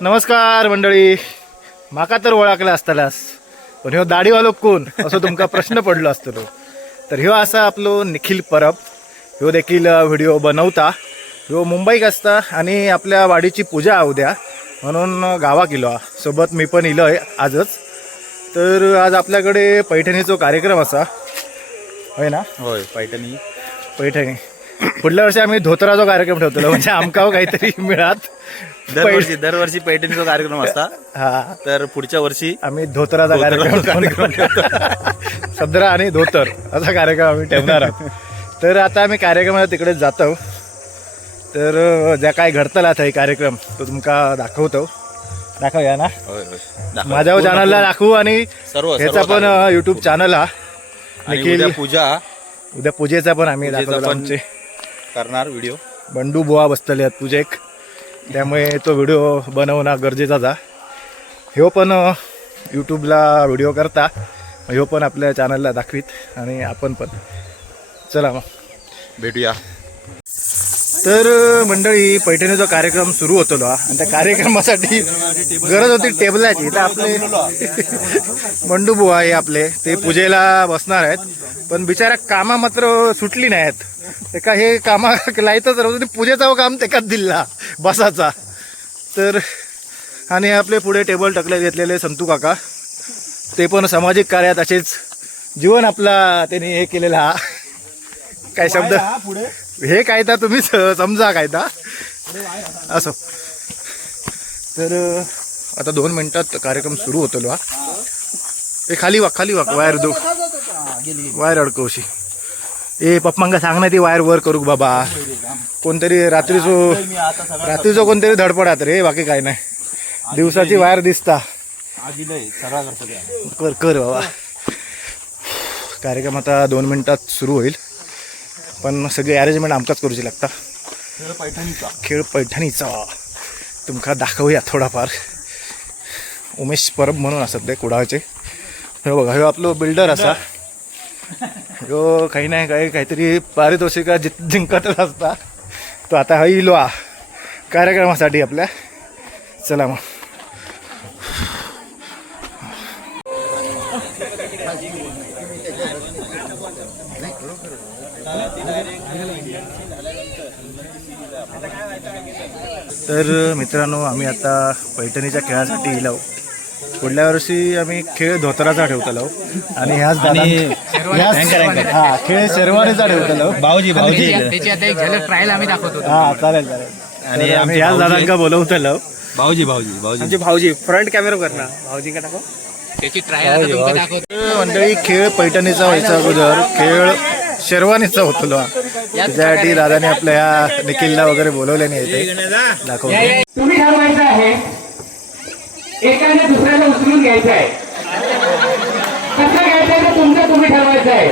नमस्कार मंडळी. माका तर ओळखला असतालास. पण ह्यो दाढीवालो कोण? असं तुमका प्रश्न पडलो असतलो. तर ह्यो असा आपलो निखिल परब. ह्यो देखील व्हिडिओ बनवता. ह्यो मुंबईक असता आणि आपल्या वाडीची पूजा उद्या म्हणून गावाक इलो. सोबत मी पण इलोय आजच. तर आज आपल्याकडे पैठणीचो कार्यक्रम असा होय ना? होय पैठणी. पैठणी. पुढल्या वर्षी आम्ही धोतराचो कार्यक्रम ठेवतलो म्हणजे आमकाव काहीतरी मिळत. दरवर्षी दरवर्षी पैठणीचा कार्यक्रम असता हा. तर पुढच्या वर्षी आम्ही धोतराचा कार्यक्रम सदरा आणि धोतर असा कार्यक्रम आम्ही ठेवणार आहोत. तर आता आम्ही कार्यक्रमाला तिकडे जातो. तर ज्या काय घडतला आता हे कार्यक्रम तो तुमका दाखवतो. दाखवूया ना. माझ्या चॅनलला दाखवू आणि सर्व ह्याचा पण. युट्यूब चॅनल हा निखिल पूजा. उद्या पूजेचा पण आम्ही दाखवतो आमचे. करणार व्हिडिओ. बंडू बुवा बसतले आहेत पूजेक. त्यामुळे तो व्हिडिओ बनवणं गरजेचाच आहे ह्यो पण यूट्यूबला व्हिडिओ करता. ह्यो पण आपल्या चॅनलला दाखवीत आणि आपण पण. चला मग. भेटूया. तर मंडळी पैठणीचा कार्यक्रम सुरू होतो हा. आणि त्या कार्यक्रमासाठी गरज होती टेबलाची. तर आपले बंडू बुवा हे आपले. ते पूजेला बसणार आहेत. पण बिचारा कामा मात्र सुटली नाही आहेत हे कामा लायतच राहतो पूजेचा काम तेकाच दिला बसाचा. तर आणि आपले पुढे टेबल टकले घेतलेले संतू काका. ते पण सामाजिक कार्यात असेच जीवन आपला त्यांनी हे केलेला हा. काय शब्द? हे काय तर तुम्ही समजा काय ता? असो. तर आता दोन मिनिटात कार्यक्रम सुरू होतो हा. ए खाली वाक खाली वाक वायर दो. वायर अडकवशी ए पप्पांका सांग ना ती वायर वर करू बाबा. कोणतरी रात्रीचो रात्रीचो कोणतरी धडपडात रे बाकी काय नाही. दिवसाची वायर दिसता. कर कर बाबा. कार्यक्रम आता दोन मिनिटात सुरू होईल. पण सगळे अरेंजमेंट आमकाच करूची लागता. पैठणीचा. खेळ पैठणीचा. तुमका दाखवूया थोडाफार. उमेश परब म्हणून असत ते कुडाळचे. हे बघा ह्यो आपलो बिल्डर असा. ह्यो काही नाही काही काहीतरी पारितोषिका जित जिंकतच असता. तो आता हा इलो कार्यक्रमासाठी आपल्या. चला मग. तर मित्रांनो आम्ही आता पैठणीच्या खेळासाठी इलो पुढल्या वर्षी आम्ही खेळ धोतराचा ठेवतलो आणि ह्याच ह्याच- हा खेळ शेरवानीचा ठेवतलो भाऊजी भाऊजी. त्याची आता एक झलक ट्रायल आम्ही दाखवतो हा चालेल चालेल. आणि आणि आम्ही ह्याच भाऊजी- दादांका बोलवतलो भाऊजी भाऊजी भाऊजी. भाऊजी फ्रंट कॅमेरा करणार. भाऊजी का टाको त्याची ट्रायल आता तुमका दाखवतो. मंडळी खेळ पैठणीचा व्हायचा अगोदर खेळ शेरवानीचा होतो त्याच्यासाठी दादाने आपल्या ह्या निखिलला वगैरे बोलवल्याने येते दाखवतो. तुम्ही ठरवायचं आहे? एकाने दुसऱ्याला उचलून घ्यायचं आहे. कसं घ्यायचं आहे? ते तुमचं तुम्ही ठरवायचं आहे.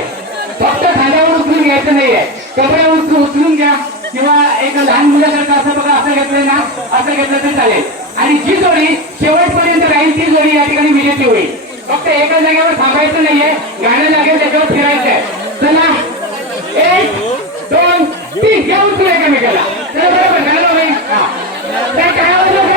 फक्त खांद्यावर उचलून घ्यायचं नाहीये कपड्यावर उचलून उचलून घ्या. किंवा एक लहान मुलासारखं असं बघा असं घेतलंय ना असं घेतलं तर चालेल. आणि जी जोडी शेवटपर्यंत राहील ती जोडी या ठिकाणी विजेती होईल. फक्त एका जागेवर थांबायचं नाहीये. गाणं लागेल त्याच्यावर फिरायचं आहे. चला. एक दोन तीन. घ्या उचलू एकामेकाला. चला बरोबर काय त्या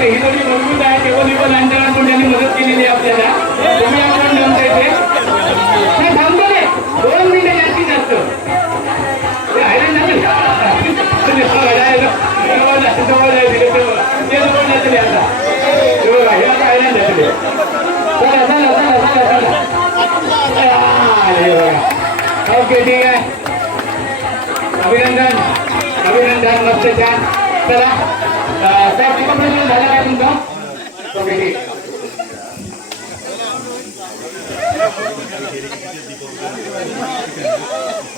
आहे ही थोडी मजबूत आहे. टेबल दिवस अंतराळ त्यांनी मदत केलेली आहे आपल्याला. तुम्ही आपण जमता येते नाही, थांबतो रे. दोन मिनिटं जास्तीत जास्त. ते जवळ आहे, ते जवळ आता. हे आता चला, चला, चला, चला, चला. ओके ठीक आहे. अभिनंदन. अभिनंदन मस्त छान. चला.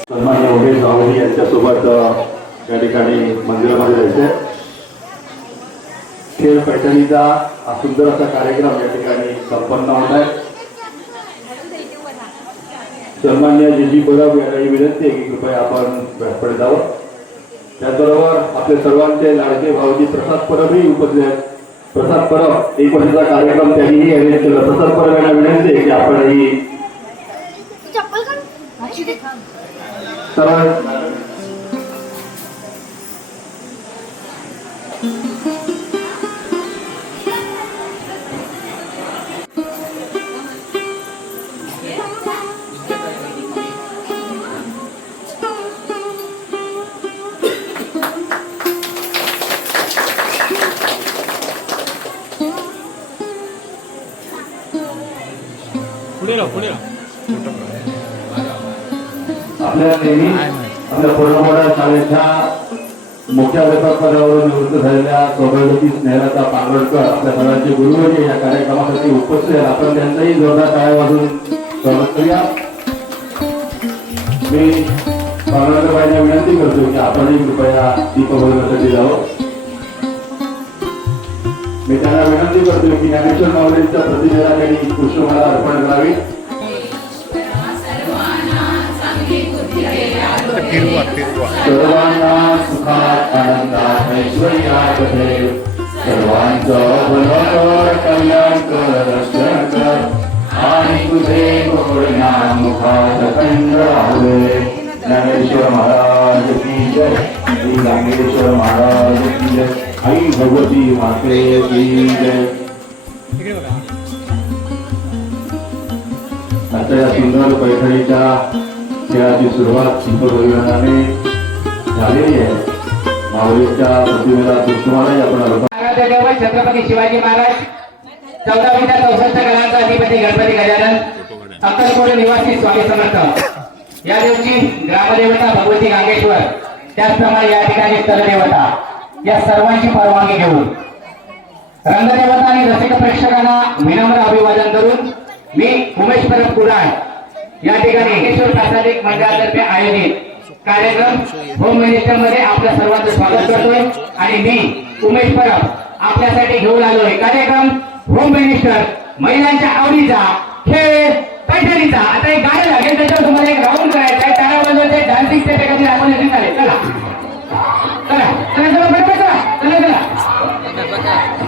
सन्मान्य उमेश यांच्यासोबत या ठिकाणी मंदिरामध्ये जायचे खेळ पैठणीचा हा सुंदर असा कार्यक्रम या ठिकाणी संपन्न होत आहे. सन्मान्य जी जी परब यांना ही विनंती आहे की कृपया आपण व्यासपीठावर जावं. त्याचबरोबर आपले सर्वांचे लाडके भाऊजी प्रसाद परबही उपस्थित आहेत. प्रसाद परब एक वर्षाचा कार्यक्रम त्यांनीही अरेंज केला. प्रसाद परब यांना विनंती आहे की आपण ही चप्पल काढ. अशी दे सर्व आपल्या नेहमी आपल्या पूर्णपणा शाळेच्या मुख्य पदावरून निवृत्त झालेल्या सौभाग्यवती स्नेहलता पांगडकर आपल्या सर्वांचे गुरुवर्य या कार्यक्रमासाठी उपस्थित आहेत. आपण त्यांचाही जोरदार टाळ्या वाजून स्वागत करूया. मी पांगवडकर विनंती करतो की आपणही कृपया दीपबोधनासाठी जावं. मी त्यांना विनंती करतो की ज्ञानेश्वर माऊलींच्या प्रतिमेला त्यांनी पुष्पमाला अर्पण करावी. सर्वांना सुखात आनंदात ऐश्वर्यात ठेव. सर्वांचं भलं कल्याण कर रक्षण कर. आणि तुझे मुखात ज्ञानेश्वर महाराज की जय. श्री ज्ञानेश्वर महाराज आई भगवती माते की जय आता या सुंदर पैठणीच्या खेळाची सुरुवात शिखरविमानाने झालेली आहे. माऊलीच्या प्रतिमेला पुष्पमालाही आपण अर्पण छत्रपती शिवाजी महाराज चौदा चौदावीच्या चौसष्ट कलांचा अधिपती गणपती गजानन अक्कलकोट निवासी स्वामी समर्थ. या दिवशी ग्रामदेवता भगवती गांगेश्वर त्याचप्रमाणे या ठिकाणी स्थलदेवता या सर्वांची परवानगी घेऊन रंगदेवता आणि रसिक प्रेक्षकांना विनम्र अभिवादन करून मी उमेश परब कुडाळ या ठिकाणी एकेश्वर प्रासादिक मंडळातर्फे आयोजित कार्यक्रम होम मिनिस्टरमध्ये आपल्या सर्वांचं स्वागत करतोय. आणि मी उमेश परब आपल्यासाठी घेऊन आलोय कार्यक्रम होम मिनिस्टर महिलांच्या आवडीचा खेळ पैठणीचा. आता एक गाणं लागेल त्याच्यावर तुम्हाला एक राऊंड करायचं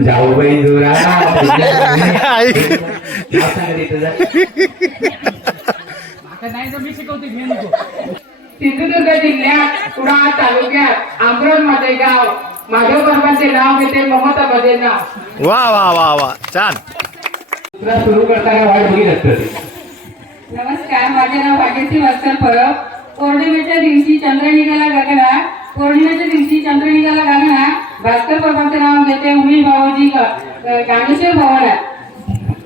जाऊ बहीण जोरा. सिंधुदुर्ग जिल्ह्यात कुडाळ तालुक्यात आंबरड मादेगाव माधव बाबांचे नाव घेते ममता बदेना वा वा वा वा छान तुला सुरू करताना वाट बघित असतं. नमस्कार माझे नाव भाग्यश्री वत्सल परब. पौर्णिमेच्या दिवशी चंद्र निघाला गगना पौर्णिमेच्या दिवशी चंद्र निघाला गगना भास्कर प्रभातराव हैं उमेश बाबू जी का रामेश्वर भवन है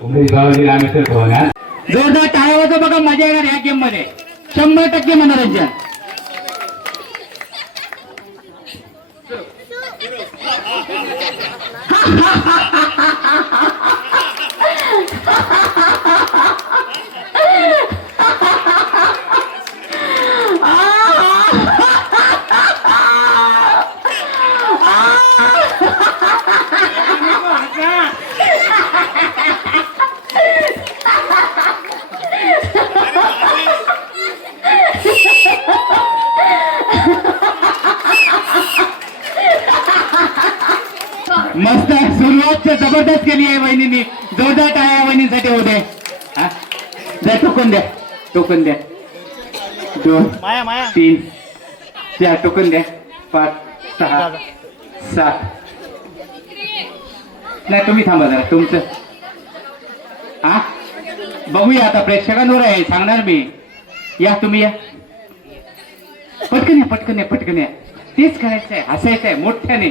उमेश बाबू जी रामेश्वर भवन है जोरदार टाळ्या होतो बगा मजा येणार या गेममध्ये. शंभर टक्के मनोरंजन. टोकन द्या. दोन तीन. चार टोकन द्या. पाच सहा सात. नाही तुम्ही थांबा जरा. तुमचं. हा बघूया आता प्रेक्षकांवर आहे सांगणार मी. या तुम्ही या. पटकन या पटकन या पटकन या. तेच करायचं आहे हसायचं आहे मोठ्याने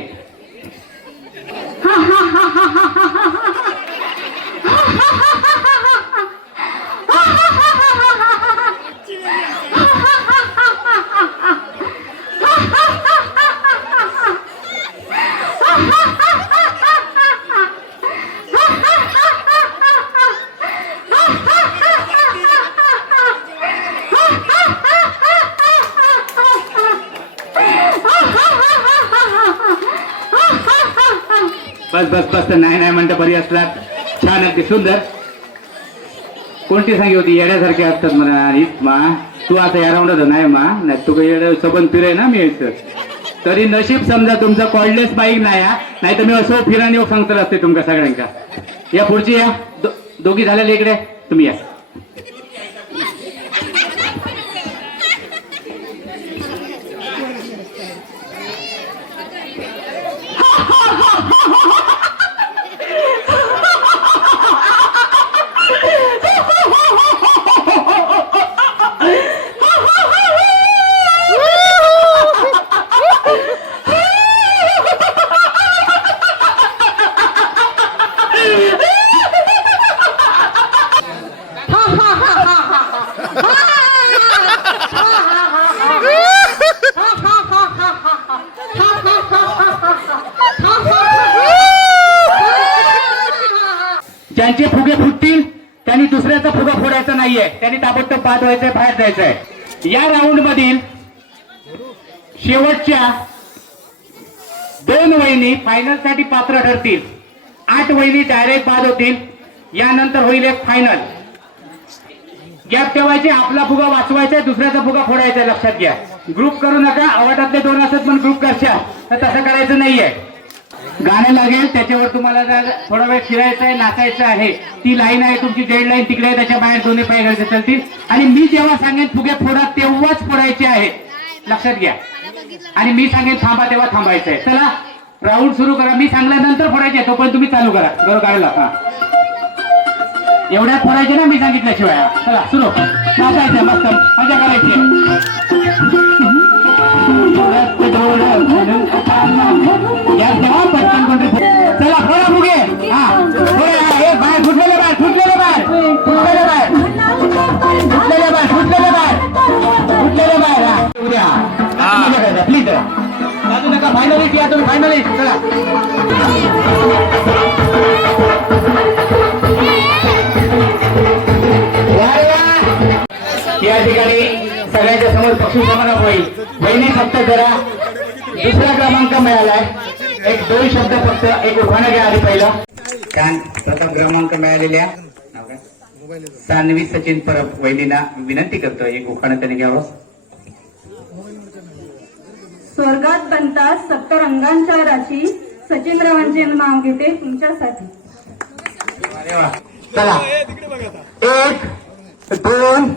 बस बस बस तर नाही नाही म्हणतं बरी असलात. छान अगदी सुंदर. कोणती सांगी होती? येड्यासारखे असतात म्हणा हीच मा. तू आता या राऊंड नाही मा. नाही तू काही सबन फिरे ना मी तरी नशीब समजा तुमचं कॉर्डलेस बाईक नाही नाही तर मी असं फिराने सांगतो असते तुमका सगळ्यांका. या पुढची या. दो- दोघी झालेले इकडे. तुम्ही या. नाहीये. त्यांनी ताबडतोब बाद व्हायचंय बाहेर जायचंय. या राऊंड मधील शेवटच्या दोन वहिनी फायनलसाठी पात्र ठरतील. आठ वहिनी डायरेक्ट बाद होतील. यानंतर होईल एक फायनल गॅप ठेवायची आपला फुगा वाचवायचा दुसऱ्याचा फुगा फोडायचा आहे, लक्षात घ्या. ग्रुप करू नका आवाटातले दोन असत पण ग्रुप करशा तर तसं करायचं नाहीये. गाणं लागेल त्याच्यावर तुम्हाला जर थोडा वेळ फिरायचं आहे नाचायचं आहे ती लाईन आहे तुमची डेड लाईन तिकडे आहे त्याच्या बाहेर दोन्ही पाय घालते चालतील. आणि मी जेव्हा सांगेन फुगे फोडा तेव्हाच फोडायचे आहे. लक्षात घ्या. आणि मी सांगेन थांबा तेव्हा थांबायचं आहे. चला राऊंड सुरू करा. मी सांगल्यानंतर फोडायचे आहे, तोपर्यंत तुम्ही चालू करा. बरोबर गायला हा. एवढ्यात फोडायचे ना मी सांगितल्याशिवाय. चला सुरू. नाचायचं मस्त. मजा करायची फायनलिस्ट या तुम्ही फायनलिस्ट चला या ठिकाणी सगळ्यांच्या समोर पक्षी समारोप होईल. फक्त जरा दुसरा क्रमांक मिळालाय एक दोन शब्द फक्त एक उखाणा घ्या आधी पहिला छान प्रथम क्रमांक मिळालेल्या? सान्वी सचिन परब वहिनींना विनंती करतो एक उखाणं त्यांनी घ्यावं स्वर्गात बनतात सप्तरंगांच्या राशी सचिनरावांचे नाव घेते तुमच्यासाठी. चला एक दोन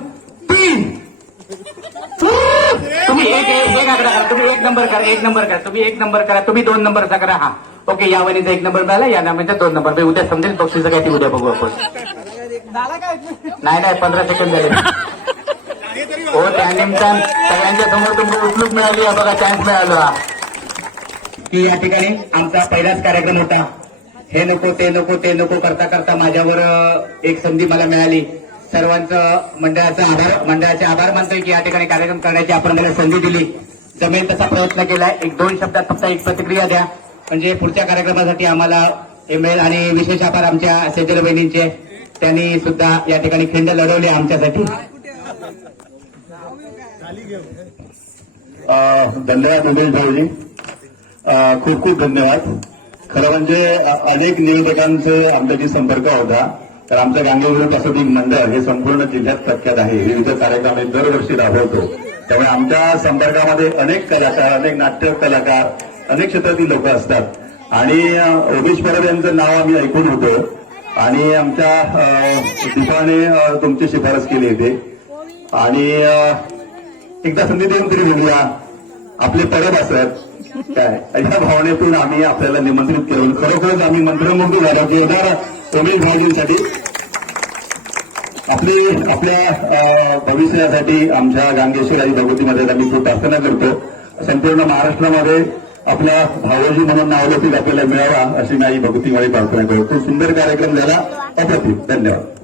तुम्ही एक एक आकडा करा तुम्ही एक नंबर करा एक नंबर करा तुम्ही एक नंबर करा तुम्ही दोन नंबरचा करा हा. ओके या वनीचा एक नंबर मिळाला या नामांचा दोन नंबर. उद्या समजेल बक्षीचं काय ते उद्या बघू आपण. नाही नाही पंधरा सेकंड झाले. हो त्या निमित्तान सगळ्यांच्या समोर तुम्हाला उचलूक मिळाली बघा चान्स मिळाला. की या ठिकाणी आमचा पहिलाच कार्यक्रम होता. हे नको ते नको ते नको करता करता माझ्यावर एक संधी मला मिळाली. सर्वांचं मंडळाचा आभार. मंडळाचे आभार मानतोय की या ठिकाणी कार्यक्रम करण्याची आपण मला संधी दिली. जमेल तसा प्रयत्न केलाय. एक दोन शब्दात फक्त एक प्रतिक्रिया द्या. म्हणजे पुढच्या कार्यक्रमासाठी आम्हाला हे मिळेल आणि विशेष आभार आमच्या सेजल बहिणींचे. त्यांनी सुद्धा या ठिकाणी खिंड लढवली आमच्यासाठी. धन्यवाद उमेश भाऊजी. खूप खूप धन्यवाद. खरं म्हणजे अनेक निवेदकांचे आमच्याशी संपर्क होता. तर आमचं गांगेश्वरी कसोटी मंडळ हे संपूर्ण जिल्ह्यात प्रख्यात आहे. विविध कार्यक्रम हे दरवर्षी राबवतो. त्यामुळे आमच्या संपर्कामध्ये अनेक कलाकार अनेक नाट्य कलाकार अनेक क्षेत्रातील लोक असतात. आणि अ, परब यांचं नाव आम्ही ऐकून होतो. आणि आमच्या अ, तुमची शिफारस केली होती आणि एकदा संधी देऊन तरी भेटूया आपले परब असत. काय? अशा भावनेतून आम्ही आपल्याला निमंत्रित केलं. खरोखरच आम्ही मंत्रमुग्ध झालो. की एकदा उमेश आपली आपल्या भविष्यासाठी आमच्या गांगेश्वर आणि भगवतीमध्ये आम्ही खूप प्रार्थना करतो. संपूर्ण महाराष्ट्रामध्ये आपला भावजी म्हणून नावलौकिक आपल्याला मिळावा अशी मी आई भगवतीमध्ये प्रार्थना करतो. खूप सुंदर कार्यक्रम झाला. अप्रतिम. धन्यवाद.